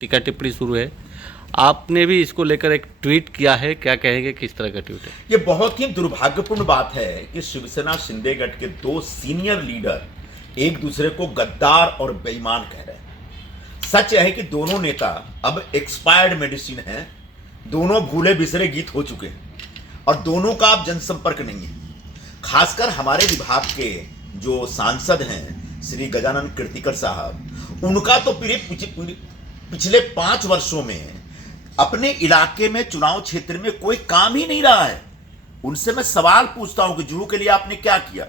टीका टिप्पणी शुरू है। आपने भी इसको लेकर एक ट्वीट किया है, क्या कहेंगे, किस तरह का ट्वीट है? ये बहुत ही दुर्भाग्यपूर्ण बात है कि शिवसेना शिंदे गठ के दो सीनियर लीडर एक दूसरे को गद्दार और बेईमान कह रहे हैं। सच है कि दोनों नेता अब एक्सपायर्ड मेडिसिन हैं, दोनों भूले बिसरे गीत हो चुके हैं और दोनों का अब जनसंपर्क नहीं है। खासकर हमारे विभाग के जो सांसद हैं श्री गजानन कीर्तिकर साहब, उनका तो पिछले 5 वर्षों में अपने इलाके में चुनाव क्षेत्र में कोई काम ही नहीं रहा है। उनसे मैं सवाल पूछता हूं कि जुहू के लिए आपने क्या किया,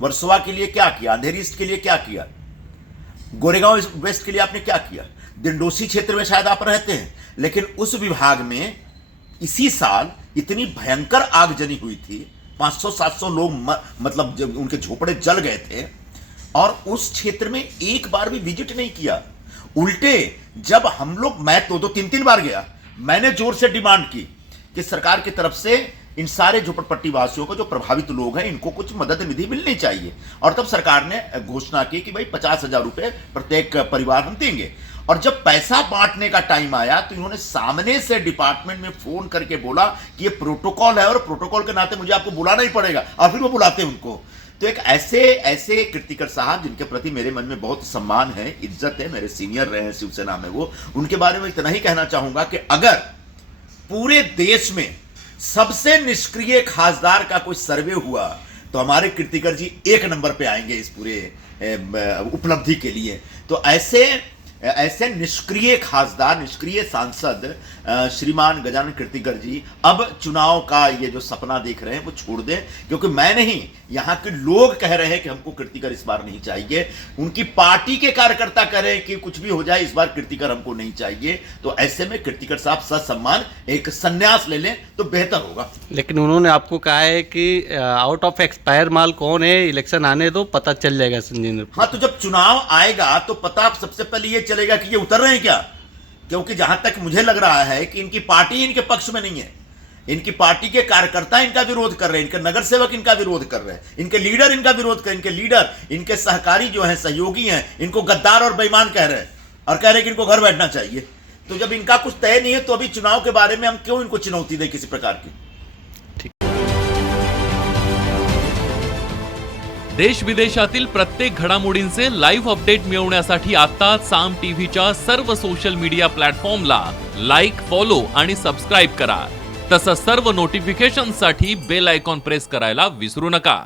वर्सोवा के लिए क्या किया, अंधेरी ईस्ट के लिए क्या किया, गोरेगांव वेस्ट के लिए आपने क्या किया। दिंडोसी क्षेत्र में शायद आप रहते हैं, लेकिन उस विभाग में इसी साल इतनी भयंकर आगजनी हुई थी, 500-700 लोग मतलब जब उनके झोपड़े जल गए थे और उस क्षेत्र में एक बार भी विजिट नहीं किया। उल्टे जब हम लोग, मैं 2-3 बार गया, मैंने जोर से डिमांड की कि सरकार की तरफ से इन सारे झोपड़पट्टी वासियों को, जो प्रभावित लोग हैं, इनको कुछ मदद निधि मिलनी चाहिए। और तब सरकार ने घोषणा की कि भाई 50,000 रुपए प्रत्येक परिवार हम देंगे। और जब पैसा बांटने का टाइम आया तो इन्होंने सामने से डिपार्टमेंट में फोन करके बोला कि ये प्रोटोकॉल है और प्रोटोकॉल के नाते मुझे आपको बुलाना ही पड़ेगा, और फिर वो बुलाते हैं उनको। तो एक ऐसे कीर्तिकर साहब, जिनके प्रति मेरे मन में बहुत सम्मान है, इज्जत है, मेरे सीनियर रहे हैं शिवसेना में, वो, उनके बारे में इतना ही कहना चाहूंगा कि अगर पूरे देश में सबसे निष्क्रिय खासदार का कोई सर्वे हुआ तो हमारे कीर्तिकर जी 1 नंबर पे आएंगे इस पूरे उपलब्धि के लिए। तो ऐसे निष्क्रिय खासदार, निष्क्रिय सांसद श्रीमान गजानन कीर्तिकर जी अब चुनाव का ये जो सपना देख रहे हैं वो छोड़ दें, क्योंकि मैं नहीं, यहाँ के लोग कह रहे हैं कि हमको कीर्तिकर इस बार नहीं चाहिए। उनकी पार्टी के कार्यकर्ता कह रहे हैं कि कुछ भी हो जाए, इस बार कीर्तिकर हमको नहीं चाहिए। तो ऐसे में कीर्तिकर साहब ससम्मान एक संन्यास ले लें तो बेहतर होगा। लेकिन उन्होंने आपको कहा है कि आउट ऑफ एक्सपायर माल कौन है, इलेक्शन आने दो, पता चल जाएगा संजय। हाँ, तो जब चुनाव आएगा तो पता सबसे पहले ये चलेगा कि ये उतर रहे हैं क्या, क्योंकि जहां तक मुझे लग रहा है कि इनकी पार्टी इनके पक्ष में नहीं है। इनकी पार्टी के कार्यकर्ता इनका विरोध कर रहे हैं, इनके नगर सेवक इनका विरोध कर रहे हैं, इनके लीडर इनका विरोध कर, इनके लीडर, इनके सहकारी जो हैं, सहयोगी हैं, इनको गद्दार और बेईमान कह रहे हैं और कह रहे हैं कि इनको घर बैठना चाहिए। तो जब इनका कुछ तय नहीं है तो अभी चुनाव के बारे में हम क्यों इनको चुनौती दें किसी प्रकार की। देश विदेशातील प्रत्येक घडामोडींचे लाईव्ह अपडेट मिळवण्यासाठी आता साम टीव्हीच्या सर्व सोशल मीडिया प्लॅटफॉर्मला लाईक, फॉलो आणि सबस्क्राईब करा। तसंच सर्व नोटिफिकेशनसाठी बेल आयकॉन प्रेस करायला विसरू नका।